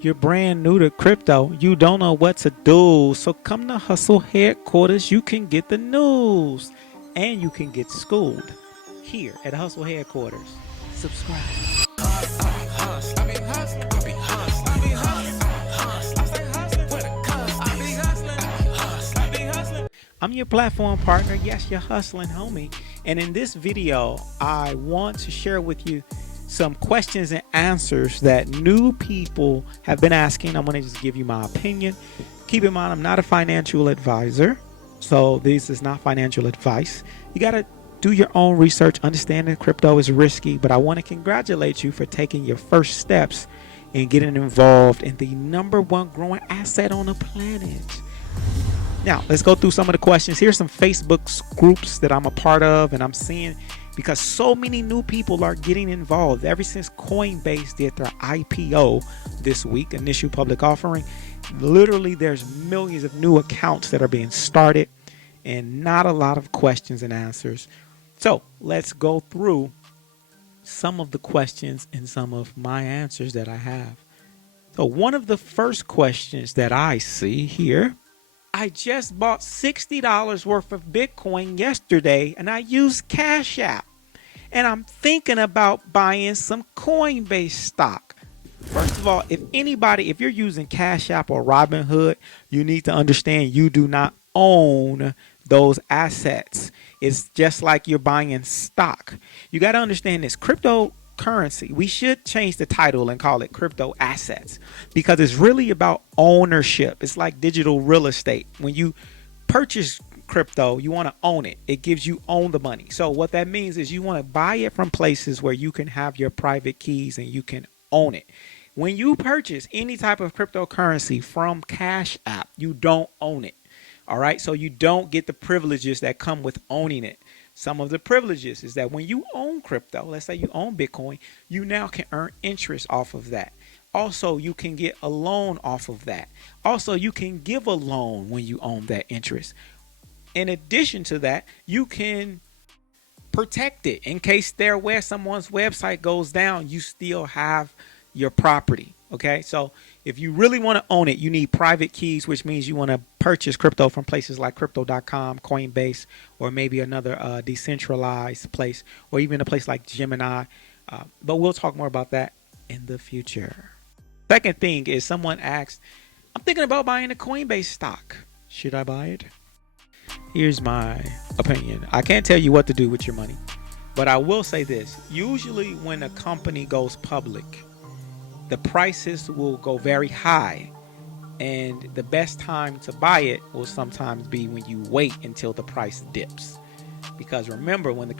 You're brand new to crypto. You don't know what to do. So come to Hustle Headquarters. You can get the news and you can get schooled here at Hustle Headquarters. Subscribe. I'm your platform partner. Yes, you're hustling, homie. And in this video, I want to share with you some questions and answers that new people have been asking. I'm going to just give you my opinion. Keep in mind, I'm not a financial advisor, so this is not financial advice. You got to do your own research. Understand that crypto is risky, but I want to congratulate you for taking your first steps in getting involved in the #1 growing asset on the planet. Now, let's go through some of the questions. Here's some Facebook groups that I'm a part of, and I'm seeing because so many new people are getting involved. Ever since Coinbase did their IPO this week, initial public offering, literally there's millions of new accounts that are being started and not a lot of questions and answers. So let's go through some of the questions and some of my answers that I have. So one of the first questions that I see here, I just bought $60 worth of Bitcoin yesterday and I used Cash App. And I'm thinking about buying some Coinbase stock. First of all, if you're using Cash App or Robinhood, you need to understand you do not own those assets. It's just like you're buying stock. You got to understand this cryptocurrency. We should change the title and call it crypto assets because it's really about ownership. It's like digital real estate. When you purchase crypto, you want to own it. It gives you own the money. So what that means is you want to buy it from places where you can have your private keys and you can own it. When you purchase any type of cryptocurrency from Cash App, you don't own it. All right. So you don't get the privileges that come with owning it. Some of the privileges is that when you own crypto, let's say you own Bitcoin, you now can earn interest off of that. Also, you can get a loan off of that. Also, you can give a loan when you own that interest. In addition to that, you can protect it in case where someone's website goes down, you still have your property. Okay, so if you really want to own it, you need private keys, which means you want to purchase crypto from places like crypto.com, Coinbase, or maybe another decentralized place, or even a place like Gemini. But we'll talk more about that in the future. Second thing is someone asked, I'm thinking about buying a Coinbase stock. Should I buy it? Here's my opinion. I can't tell you what to do with your money, but I will say this. Usually when a company goes public, the prices will go very high, and the best time to buy it will sometimes be when you wait until the price dips. Because remember, when the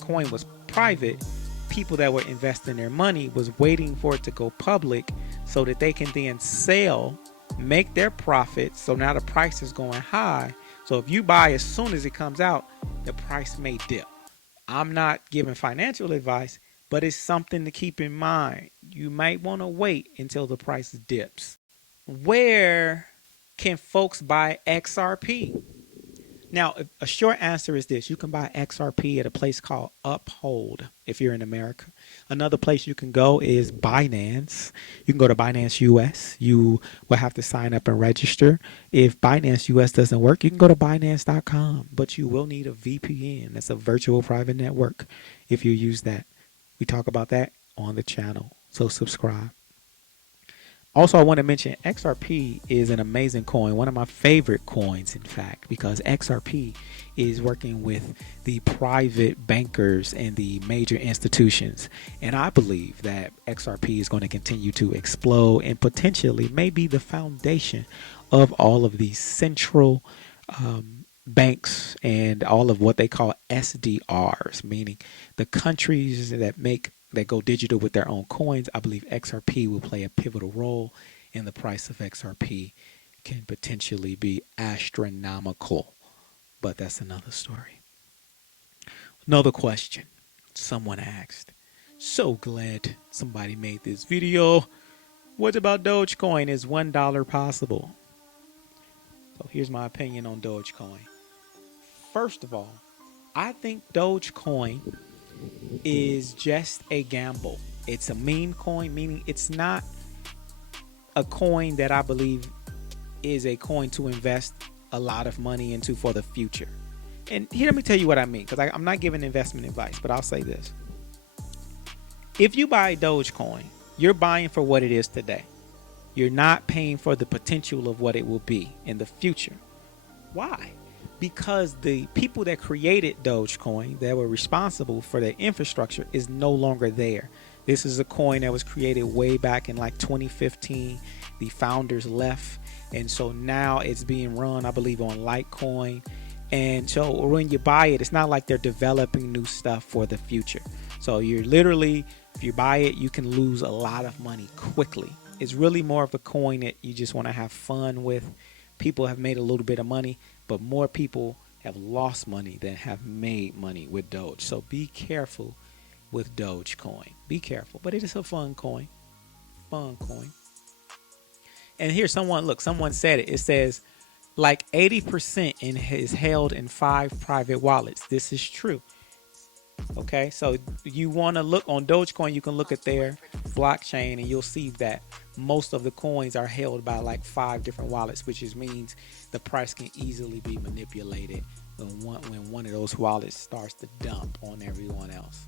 coin was private, people that were investing their money was waiting for it to go public so that they can then sell, make their profit. So now the price is going high. So if you buy as soon as it comes out, the price may dip. I'm not giving financial advice, but it's something to keep in mind. You might want to wait until the price dips. Where can folks buy XRP? Now, a short answer is this. You can buy XRP at a place called Uphold if you're in America. Another place you can go is Binance. You can go to Binance US. You will have to sign up and register. If Binance US doesn't work, you can go to Binance.com, but you will need a VPN. That's a virtual private network if you use that. We talk about that on the channel, so subscribe. Also, I want to mention XRP is an amazing coin, one of my favorite coins, in fact, because XRP is working with the private bankers and the major institutions. And I believe that XRP is going to continue to explode and potentially may be the foundation of all of these central banks and all of what they call SDRs, meaning the countries that go digital with their own coins. I believe XRP will play a pivotal role, and the price of XRP can potentially be astronomical, but that's another story. Another question someone asked. So glad somebody made this video. What about Dogecoin? Is $1 possible? So here's my opinion on Dogecoin. First of all, I think Dogecoin is just a gamble. It's a meme coin, meaning it's not a coin that I believe is a coin to invest a lot of money into for the future. And here, let me tell you what I mean, because I'm not giving investment advice, but I'll say this. If you buy Dogecoin, you're buying for what it is today. You're not paying for the potential of what it will be in the future. Why? Because the people that created Dogecoin, that were responsible for their infrastructure, is no longer there. This is a coin that was created way back in like 2015. The founders left, and so now it's being run, I believe, on Litecoin. And so when you buy it, it's not like they're developing new stuff for the future. So you're literally, if you buy it, you can lose a lot of money quickly. It's really more of a coin that you just want to have fun with. People have made a little bit of money, but more people have lost money than have made money with Doge. So be careful with Dogecoin. Be careful, but it is a fun coin. Fun coin. And here someone said it. It says like 80% is held in 5 private wallets. This is true. Okay, so you want to look on Dogecoin, you can look at their blockchain and you'll see that most of the coins are held by like 5 different wallets, which means the price can easily be manipulated when one of those wallets starts to dump on everyone else.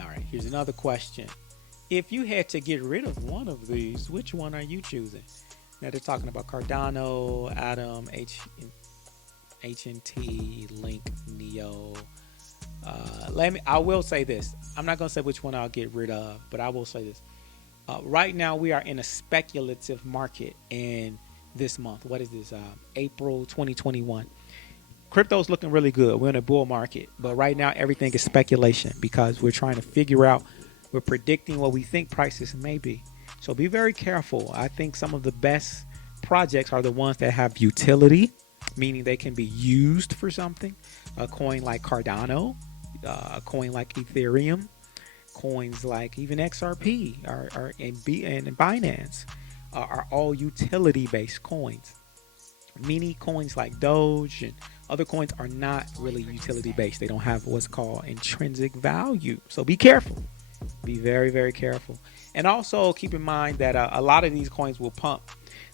All right, here's another question. If you had to get rid of one of these, which one are you choosing? Now they're talking about Cardano, Atom, HNT, Link, Neo. I will say this. I'm not going to say which one I'll get rid of, but I will say this. Right now, we are in a speculative market in this month. What is this? April 2021. Crypto's looking really good. We're in a bull market, but right now everything is speculation because we're trying to figure out, we're predicting what we think prices may be. So be very careful. I think some of the best projects are the ones that have utility, meaning they can be used for something. A coin like Cardano, a coin like Ethereum, coins like even XRP and Binance are all utility-based coins. Many coins like Doge and other coins are not really utility-based. They don't have what's called intrinsic value. So be careful. Be very, very careful. And also keep in mind that a lot of these coins will pump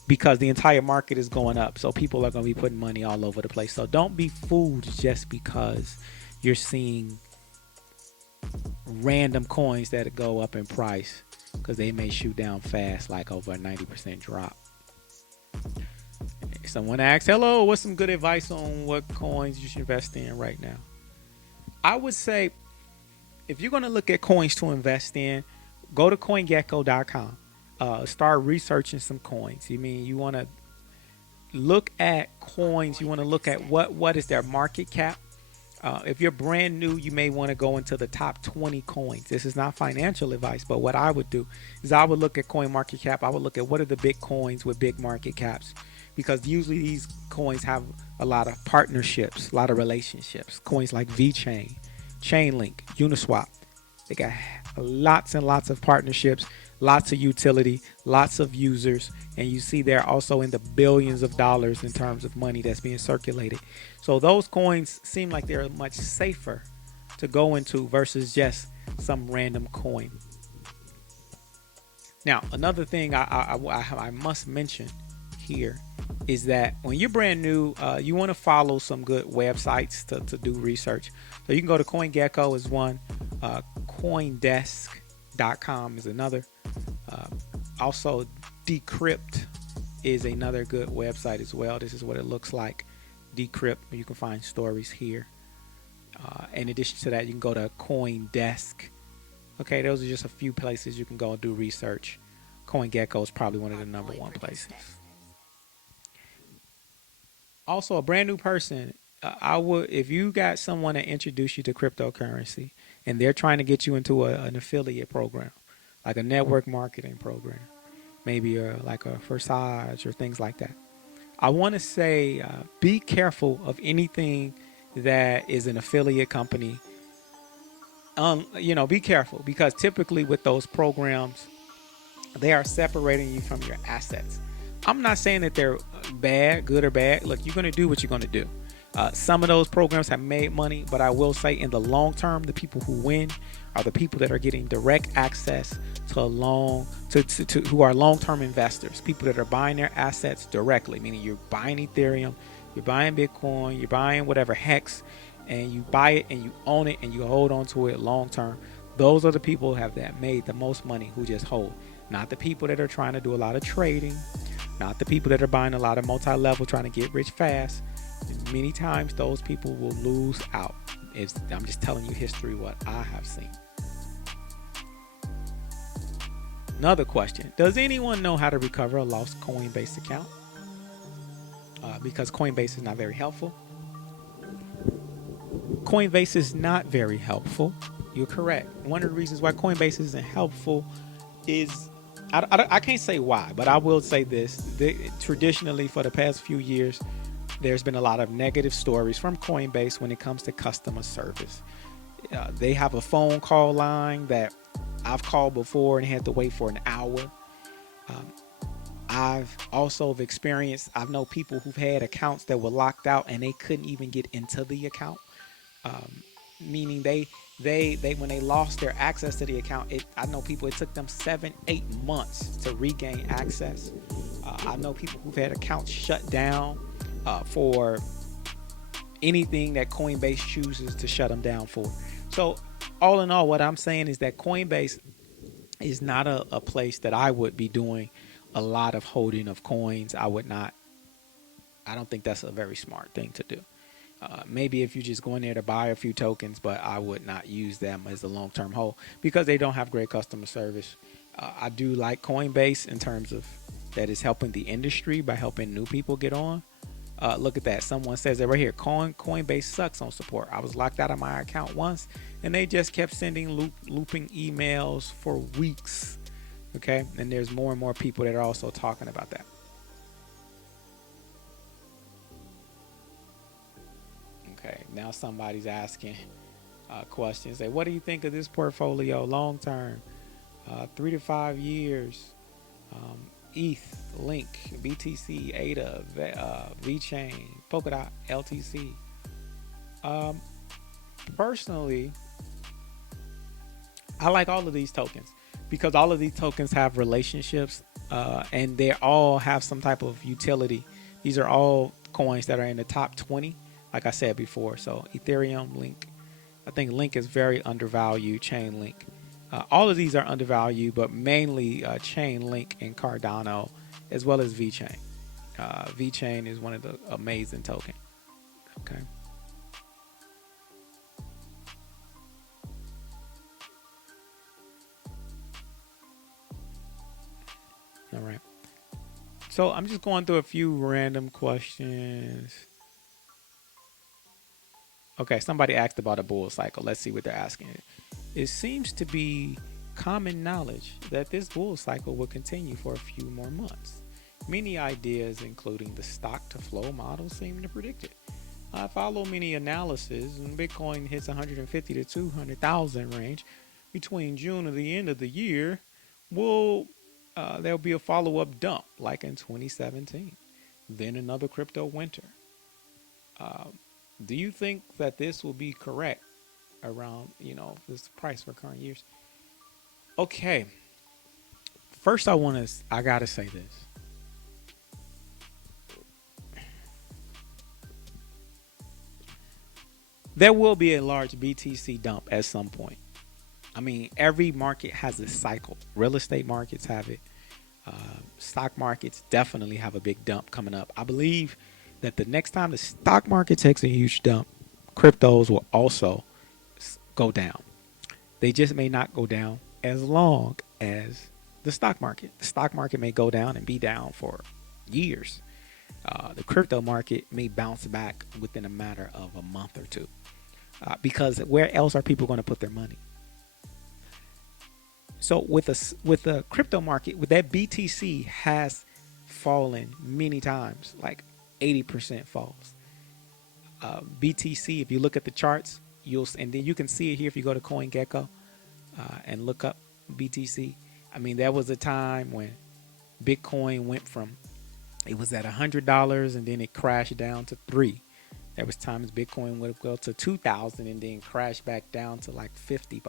because the entire market is going up. So people are going to be putting money all over the place. So don't be fooled just because you're seeing random coins that go up in price, because they may shoot down fast, like over a 90% drop. Someone asked, hello, what's some good advice on what coins you should invest in right now? I would say if you're going to look at coins to invest in, go to CoinGecko.com. Start researching some coins. You want to look at coins. You want to look at what is their market cap. If you're brand new, you may want to go into the top 20 coins. This is not financial advice, but what I would do is I would look at coin market cap. I would look at what are the big coins with big market caps, because usually these coins have a lot of partnerships, a lot of relationships. Coins like VeChain, Chainlink, Uniswap, they got lots and lots of partnerships, lots of utility, lots of users, and you see they're also in the billions of dollars in terms of money that's being circulated. So those coins seem like they're much safer to go into versus just some random coin. Now, another thing I must mention here is that when you're brand new, you want to follow some good websites to do research. So you can go to CoinGecko is one, CoinDesk.com is another. Also, Decrypt is another good website as well. This is what it looks like. Decrypt, you can find stories here. In addition to that, you can go to CoinDesk. Okay, those are just a few places you can go and do research. CoinGecko is probably one of the number one places. Also, a brand new person, if you got someone to introduce you to cryptocurrency and they're trying to get you into an affiliate program, like a network marketing program, maybe like a Forsage or things like that, I want to say be careful of anything that is an affiliate company. Be careful, because typically with those programs, they are separating you from your assets. I'm not saying that they're bad, good or bad. Look, you're going to do what you're going to do. Some of those programs have made money, but I will say in the long term, the people who win are the people that are getting direct access to to who are long-term investors, people that are buying their assets directly, meaning you're buying Ethereum, you're buying Bitcoin, you're buying whatever Hex, and you buy it and you own it and you hold on to it long term. Those are the people who have that made the most money, who just hold. Not the people that are trying to do a lot of trading, not the people that are buying a lot of multi-level trying to get rich fast. Many times those people will lose out. I'm just telling you history, what I have seen. Another question: does anyone know how to recover a lost Coinbase account? Because Coinbase is not very helpful. Coinbase is not very helpful. You're correct. One of the reasons why Coinbase isn't helpful is, I can't say why, but I will say this. Traditionally, for the past few years, there's been a lot of negative stories from Coinbase when it comes to customer service. They have a phone call line that I've called before and had to wait for an hour. I've also experienced, I know people who've had accounts that were locked out and they couldn't even get into the account. Meaning they when they lost their access to the account, I know people, it took them 7-8 months to regain access. I know people who've had accounts shut down for anything that Coinbase chooses to shut them down for. So all in all, what I'm saying is that Coinbase is not a place that I would be doing a lot of holding of coins. I don't think that's a very smart thing to do. Maybe if you just go in there to buy a few tokens, but I would not use them as a long-term hold because they don't have great customer service. I do like Coinbase in terms of that is helping the industry by helping new people get on. Look at that. Someone says that right here. Coinbase sucks on support. I was locked out of my account once and they just kept sending looping emails for weeks. Okay. And there's more and more people that are also talking about that. Okay. Now somebody's asking questions. Say, what do you think of this portfolio long term? 3 to 5 years. ETH, Link, BTC, ADA, VeChain, Polkadot, LTC. Personally, I like all of these tokens because all of these tokens have relationships and they all have some type of utility. These are all coins that are in the top 20, like I said before. So Ethereum, Link. I think Link is very undervalued, Chain Link. All of these are undervalued, but mainly Chainlink and Cardano, as well as VeChain. VeChain is one of the amazing tokens. Okay. All right. So I'm just going through a few random questions. Okay, somebody asked about a bull cycle. Let's see what they're asking. It seems to be common knowledge that this bull cycle will continue for a few more months. Many ideas, including the stock to flow model, seem to predict it. I follow many analysis, and Bitcoin hits 150 to 200,000 range between June and the end of the year. There'll be a follow-up dump like in 2017, then another crypto winter. Do you think that this will be correct around, this price for current years? Okay. First, I gotta say this. There will be a large BTC dump at some point. I mean, every market has a cycle. Real estate markets have it. Stock markets definitely have a big dump coming up. I believe that the next time the stock market takes a huge dump, cryptos will also go down. They just may not go down as long as the stock market. The stock market may go down and be down for years. The crypto market may bounce back within a matter of a month or two. Because where else are people going to put their money? So with the crypto market, with that BTC has fallen many times, like 80% falls. BTC, if you look at the charts, and then you can see it here if you go to CoinGecko and look up BTC. I mean, there was a time when Bitcoin went from, it was at $100 and then it crashed down to $3. There was times Bitcoin would go to 2,000 and then crash back down to like $50.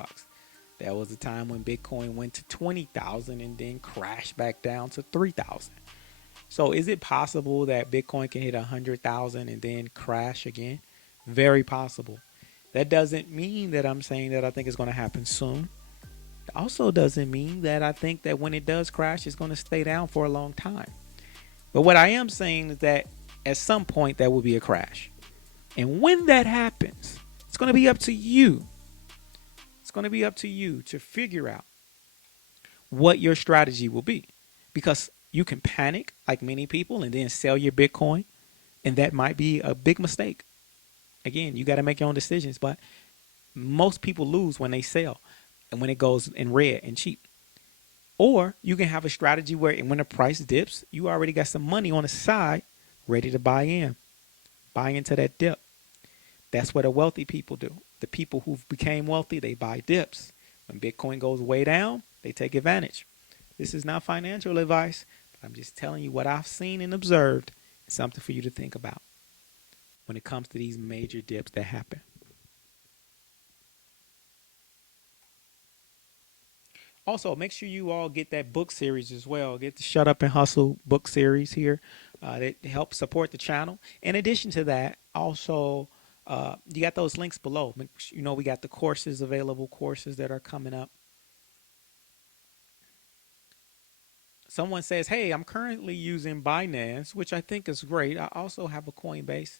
There was a time when Bitcoin went to 20,000 and then crashed back down to 3,000. So is it possible that Bitcoin can hit 100,000 and then crash again? Very possible. That doesn't mean that I'm saying that I think it's going to happen soon. It also doesn't mean that I think that when it does crash, it's going to stay down for a long time. But what I am saying is that at some point there will be a crash. And when that happens, it's going to be up to you. It's going to be up to you to figure out what your strategy will be. Because you can panic like many people and then sell your Bitcoin. And that might be a big mistake. Again, you got to make your own decisions. But most people lose when they sell and when it goes in red and cheap. Or you can have a strategy where when the price dips, you already got some money on the side ready to buy into that dip. That's what the wealthy people do. The people who became wealthy, they buy dips. When Bitcoin goes way down, they take advantage. This is not financial advice, but I'm just telling you what I've seen and observed. It's something for you to think about when it comes to these major dips that happen. Also, make sure you all get that book series as well. Get the Shut Up and Hustle book series here that helps support the channel. In addition to that, also, you got those links below. You know, we got the courses available, courses that are coming up. Someone says, hey, I'm currently using Binance, which I think is great. I also have a Coinbase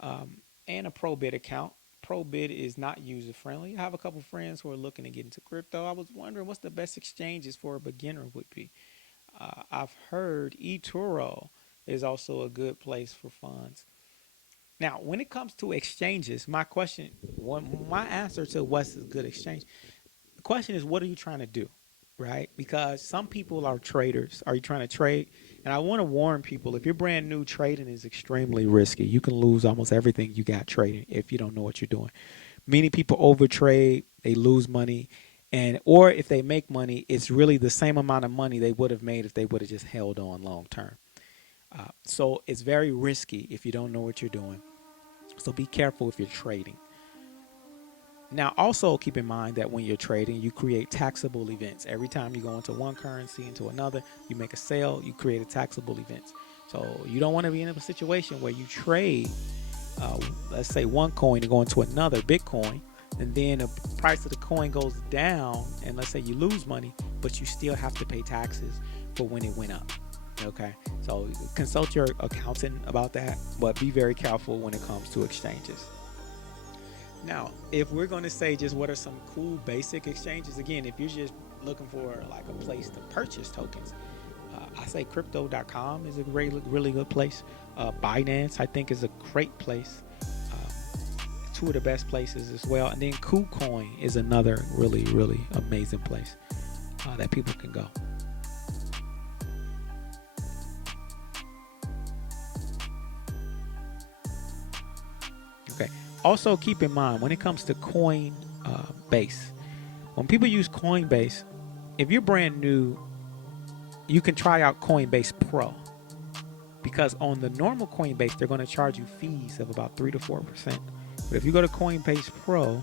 and a Probit account. Probit is not user friendly. I have a couple friends who are looking to get into crypto. I was wondering what's the best exchanges for a beginner would be. I've heard eToro is also a good place for funds. Now, when it comes to exchanges, my answer to what's a good exchange, the question is, what are you trying to do, right? Because some people are traders. Are you trying to trade? And I want to warn people, if you're brand new, trading is extremely risky. You can lose almost everything you got trading if you don't know what you're doing. Many people overtrade, they lose money, or if they make money, it's really the same amount of money they would have made if they would have just held on long term. So it's very risky if you don't know what you're doing. So be careful if you're trading. Now, also keep in mind that when you're trading, you create taxable events. Every time you go into one currency into another, you make a sale, you create a taxable event. So you don't want to be in a situation where you trade, let's say one coin to go into another Bitcoin, and then the price of the coin goes down, and let's say you lose money, but you still have to pay taxes for when it went up. Okay, so consult your accountant about that, but be very careful when it comes to exchanges. Now, if we're going to say just what are some cool basic exchanges, again, if you're just looking for like a place to purchase tokens, I say crypto.com is a really good place. Binance, I think, is a great place. Two of the best places as well. And then KuCoin is another really amazing place that people can go. Okay. Also, keep in mind when it comes to Coinbase, when people use Coinbase, if you're brand new, you can try out Coinbase Pro, because on the normal Coinbase, they're going to charge you fees of about 3 to 4%. But if you go to Coinbase Pro,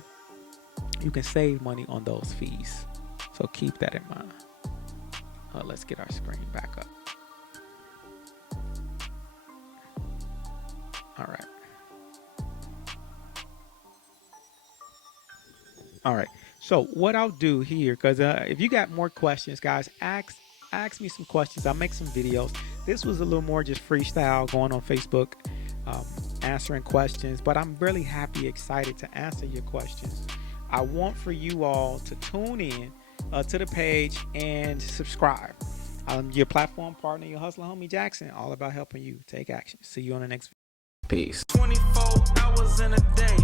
you can save money on those fees. So keep that in mind. Let's get our screen back up. All right. All right. So what I'll do here, because if you got more questions, guys, ask me some questions. I'll make some videos. This was a little more just freestyle going on Facebook, answering questions, but I'm really happy, excited to answer your questions. I want for you all to tune in to the page and subscribe. I'm your platform partner, your hustler homie Jackson, all about helping you take action. See you on the next video. Peace. 24 hours in a day.